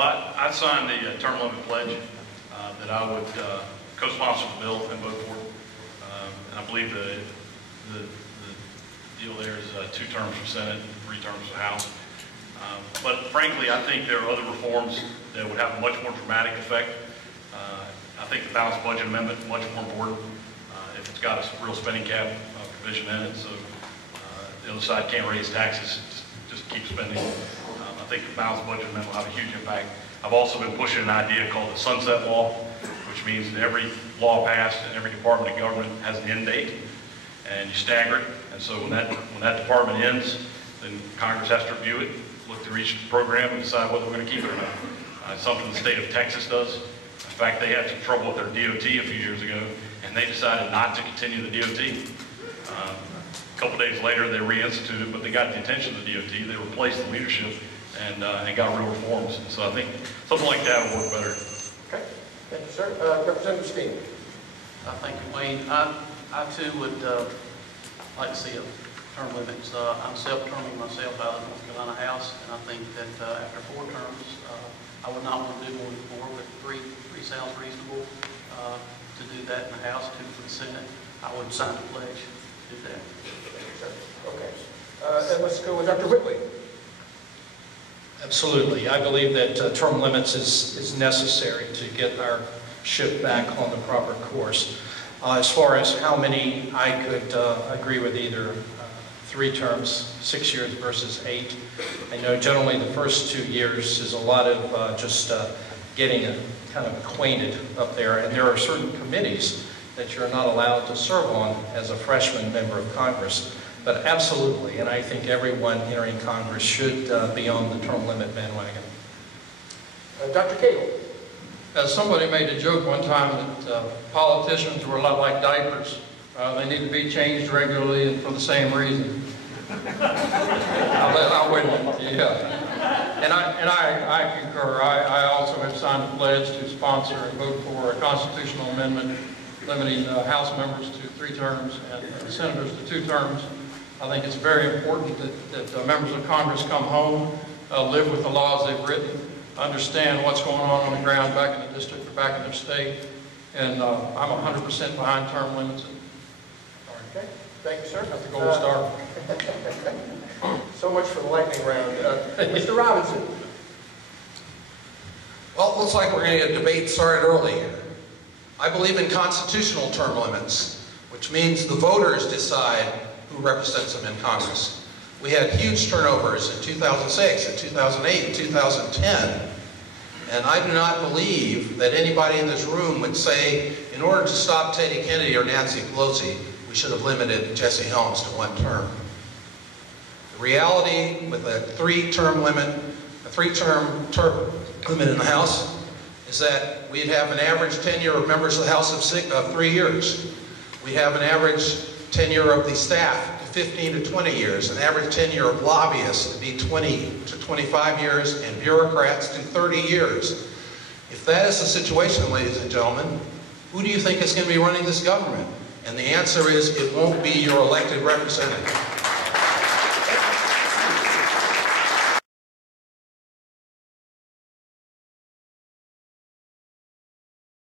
I signed the term limit pledge that I would co-sponsor the bill and vote for it. And I believe the deal there is 2 terms for Senate, 3 terms for House. But frankly, I think there are other reforms that would have a much more dramatic effect. I think the balanced budget amendment is much more important if it's got a real spending cap provision in it. So the other side can't raise taxes, just keep spending. I think the balanced budget amendment will have a huge impact. I've also been pushing an idea called the sunset law, which means that every law passed and every department of government has an end date, and you stagger it. And so when that department ends, then Congress has to review it, look through each program, and decide whether we're going to keep it or not. It's something the state of Texas does. In fact, they had some trouble with their DOT a few years ago, and they decided not to continue the DOT. A couple days later, they reinstituted, but they got the attention of the DOT. They replaced the leadership and got real reforms. And so I think something like that would work better. Okay, thank you, sir. Representative Steen. Thank you, Wayne. I too would like to see a term limit. I'm self-terming myself out of the North Carolina House, and I think that after 4 terms, I would not want to do more than 4, but 3 sounds reasonable to do that in the House, 2 for the Senate. I would sign the pledge to do that. Okay. And let's go with Dr. Whitley. Absolutely. I believe that term limits is necessary to get our ship back on the proper course. As far as how many, I could agree with either 3 terms, 6 years versus 8. I know generally the first 2 years is a lot of just getting kind of acquainted up there, and there are certain committees that you're not allowed to serve on as a freshman member of Congress. But absolutely, and I think everyone entering Congress should be on the term limit bandwagon. Dr. Cagle. Somebody made a joke one time that politicians were a lot like diapers. They need to be changed regularly and for the same reason. I'll wait. Yeah. And I concur. I also have signed a pledge to sponsor and vote for a constitutional amendment limiting House members to 3 terms and senators to 2 terms. I think it's very important that members of Congress come home, live with the laws they've written, understand what's going on the ground back in the district or back in their state, and I'm 100% behind term limits. Okay, thank you, sir. That's the gold star. So much for the lightning round. Mr. Robinson. Well, it looks like we're going to get a debate started early here. I believe in constitutional term limits, which means the voters decide who represents them in Congress. We had huge turnovers in 2006, in 2008, and 2010, and I do not believe that anybody in this room would say, in order to stop Teddy Kennedy or Nancy Pelosi, we should have limited Jesse Helms to 1 term. The reality with a 3-term limit, a 3-term limit in the House, is that we'd have an average tenure of members of the House of 3 years. We have an average tenure of the staff to 15 to 20 years, an average tenure of lobbyists to be 20 to 25 years, and bureaucrats to 30 years. If that is the situation, ladies and gentlemen, who do you think is going to be running this government? And the answer is, it won't be your elected representative.